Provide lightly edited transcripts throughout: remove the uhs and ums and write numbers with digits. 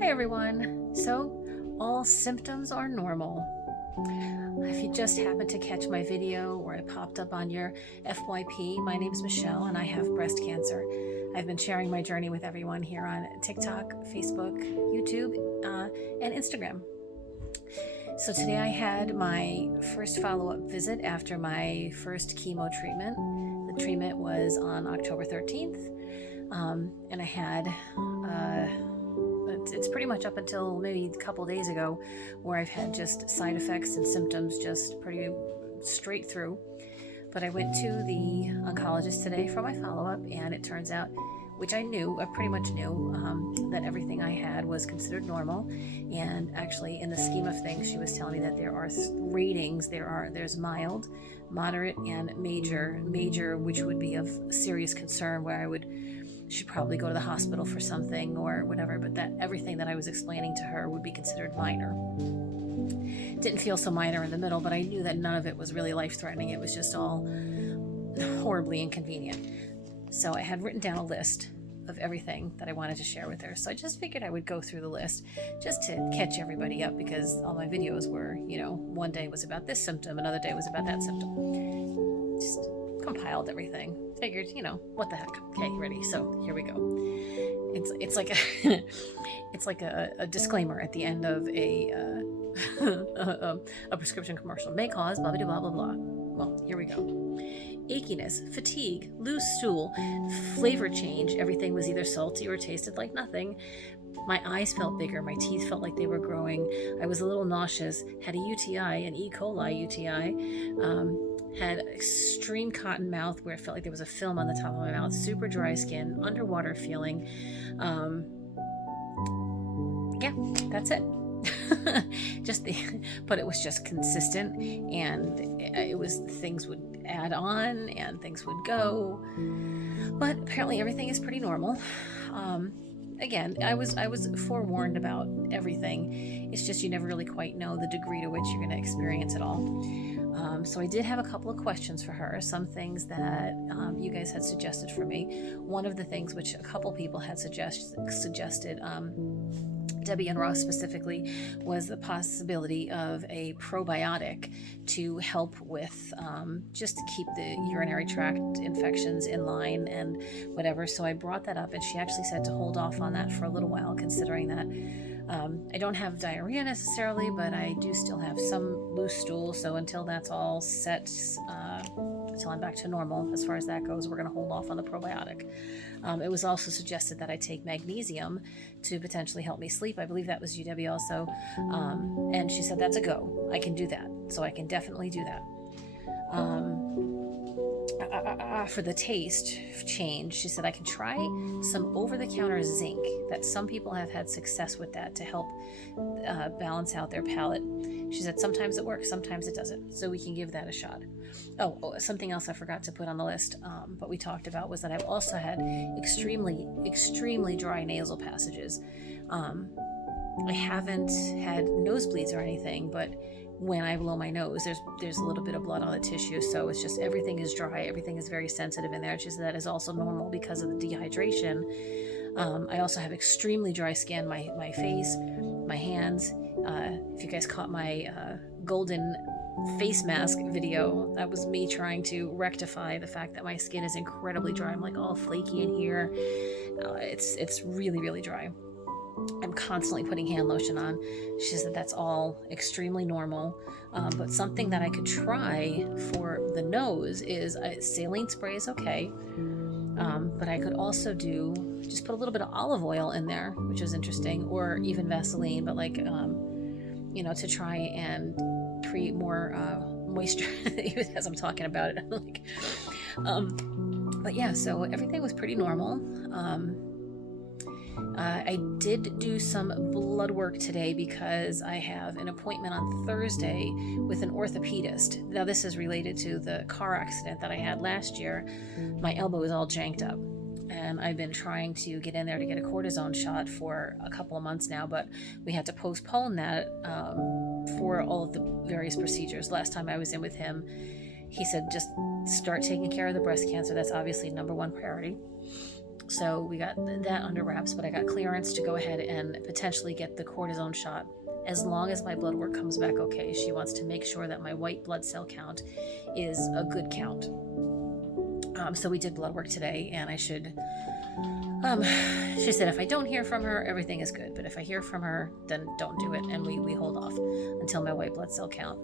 Hi everyone. So, all symptoms are normal. If you just happened to catch my video or I popped up on your FYP, my name's Michelle and I have breast cancer. I've been sharing my journey with everyone here on TikTok, Facebook, YouTube, and Instagram. So today I had my first follow-up visit after my first chemo treatment. The treatment was on October 13th, and I had it's pretty much up until maybe a couple days ago where I've had just side effects and symptoms just pretty straight through. But I went to the oncologist today for my follow-up, and it turns out, which I pretty much knew, that everything I had was considered normal. And actually, in the scheme of things, she was telling me that there are ratings. There's mild, moderate, and major, which would be of serious concern, where I should probably go to the hospital for something or whatever, but that everything that I was explaining to her would be considered minor. Didn't feel so minor in the middle, but I knew that none of it was really life-threatening. It was just all horribly inconvenient. So I had written down a list of everything that I wanted to share with her. So I just figured I would go through the list just to catch everybody up, because all my videos were, one day was about this symptom, another day was about that symptom. Just compiled everything. Figured, what the heck. Okay, ready. So here we go. It's like a disclaimer at the end of a prescription commercial. May cause blah blah blah blah blah. Well, here we go. Achiness, fatigue, loose stool, flavor change. Everything was either salty or tasted like nothing. My eyes felt bigger. My teeth felt like they were growing. I was a little nauseous. Had a UTI, an E. coli UTI. Had extreme cotton mouth where it felt like there was a film on the top of my mouth. Super dry skin, underwater feeling. Yeah, that's it. But it was just consistent, and it was, things would add on and things would go, but apparently everything is pretty normal. Again, I was forewarned about everything. It's just you never really quite know the degree to which you're going to experience it all. So I did have a couple of questions for her, some things that you guys had suggested for me. One of the things which a couple people had suggested, Debbie and Ross specifically, was the possibility of a probiotic to help with just to keep the urinary tract infections in line and whatever. So I brought that up, and she actually said to hold off on that for a little while, considering that I don't have diarrhea necessarily, but I do still have some loose stool. So until that's all set, until I'm back to normal as far as that goes, we're going to hold off on the probiotic. It was also suggested that I take magnesium to potentially help me sleep. I believe that was UW also. And she said, that's a go. I can do that. So I can definitely do that. For the taste change, she said I can try some over-the-counter zinc, that some people have had success with that to help balance out their palate. She said sometimes it works, sometimes it doesn't, so we can give that a shot. Oh, something else I forgot to put on the list, but we talked about, was that I've also had extremely dry nasal passages. I haven't had nosebleeds or anything, but when I blow my nose, there's a little bit of blood on the tissue, so it's just everything is dry, everything is very sensitive in there. She said that is also normal because of the dehydration. I also have extremely dry skin, my face, my hands. If you guys caught my golden face mask video, that was me trying to rectify the fact that my skin is incredibly dry. I'm like all flaky in here. It's really dry. I'm constantly putting hand lotion on. She said that's all extremely normal, but something that I could try for the nose is saline spray is okay, but I could also just put a little bit of olive oil in there, which is interesting, or even Vaseline, but like to try and create more moisture as I'm talking about it. But yeah, so everything was pretty normal. I did do some blood work today because I have an appointment on Thursday with an orthopedist. Now, this is related to the car accident that I had last year. My elbow is all janked up, and I've been trying to get in there to get a cortisone shot for a couple of months now, but we had to postpone that for all of the various procedures. Last time I was in with him, he said just start taking care of the breast cancer. That's obviously number one priority. So we got that under wraps, but I got clearance to go ahead and potentially get the cortisone shot as long as my blood work comes back okay. She wants to make sure that my white blood cell count is a good count. So we did blood work today, and I should, she said if I don't hear from her, everything is good. But if I hear from her, then don't do it. And we hold off until my white blood cell count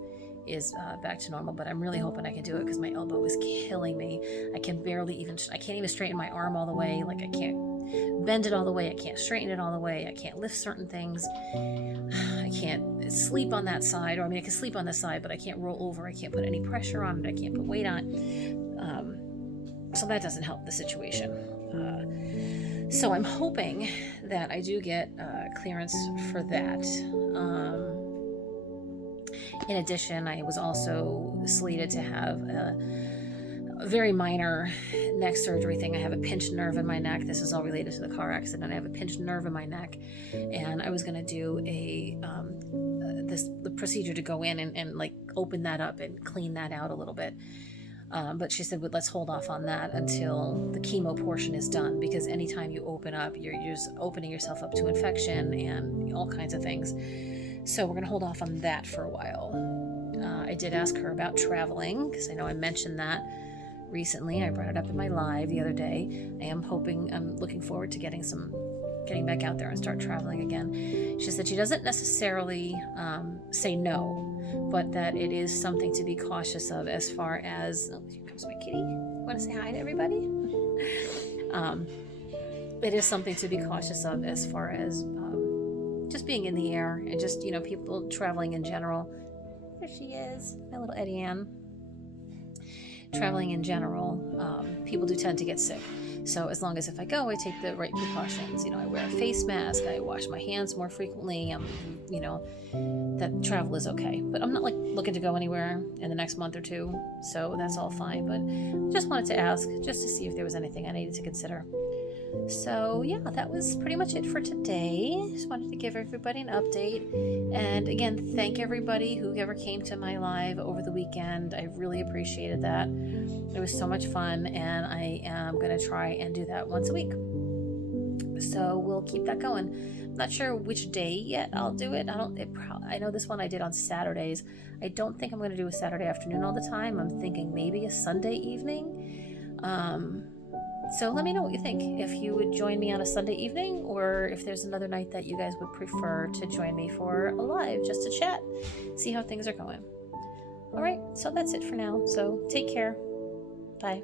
is back to normal. But I'm really hoping I can do it because my elbow is killing me. I can't even straighten my arm all the way. Like I can't bend it all the way. I can't straighten it all the way. I can't lift certain things. I can't sleep on that side, or I can sleep on this side, but I can't roll over. I can't put any pressure on it. I can't put weight on it. So that doesn't help the situation. So I'm hoping that I do get clearance for that. In addition, I was also slated to have a very minor neck surgery thing. I have a pinched nerve in my neck. This is all related to the car accident. I have a pinched nerve in my neck, and I was going to do the procedure to go in and like open that up and clean that out a little bit. But she said, well, let's hold off on that until the chemo portion is done, because anytime you open up, you're just opening yourself up to infection and all kinds of things. So we're going to hold off on that for a while. I did ask her about traveling, because I know I mentioned that recently. I brought it up in my live the other day. I'm looking forward to getting back out there and start traveling again. She said she doesn't necessarily say no, but that it is something to be cautious of as far as, oh, here comes my kitty. Want to say hi to everybody? It is something to be cautious of as far as just being in the air and just, people traveling in general. There she is, my little EddyAnne. Traveling in general, people do tend to get sick. So as long as if I go, I take the right precautions. I wear a face mask, I wash my hands more frequently, that travel is okay. But I'm not looking to go anywhere in the next month or two, so that's all fine. But just wanted to ask just to see if there was anything I needed to consider. So yeah, that was pretty much it for today. Just wanted to give everybody an update. And again, thank everybody who ever came to my live over the weekend. I really appreciated that. It was so much fun, and I am going to try and do that once a week. So we'll keep that going. I'm not sure which day yet I'll do it. I know this one I did on Saturdays. I don't think I'm going to do a Saturday afternoon all the time. I'm thinking maybe a Sunday evening. So let me know what you think. If you would join me on a Sunday evening, or if there's another night that you guys would prefer to join me for a live, just to chat, see how things are going. All right, so that's it for now. So take care. Bye.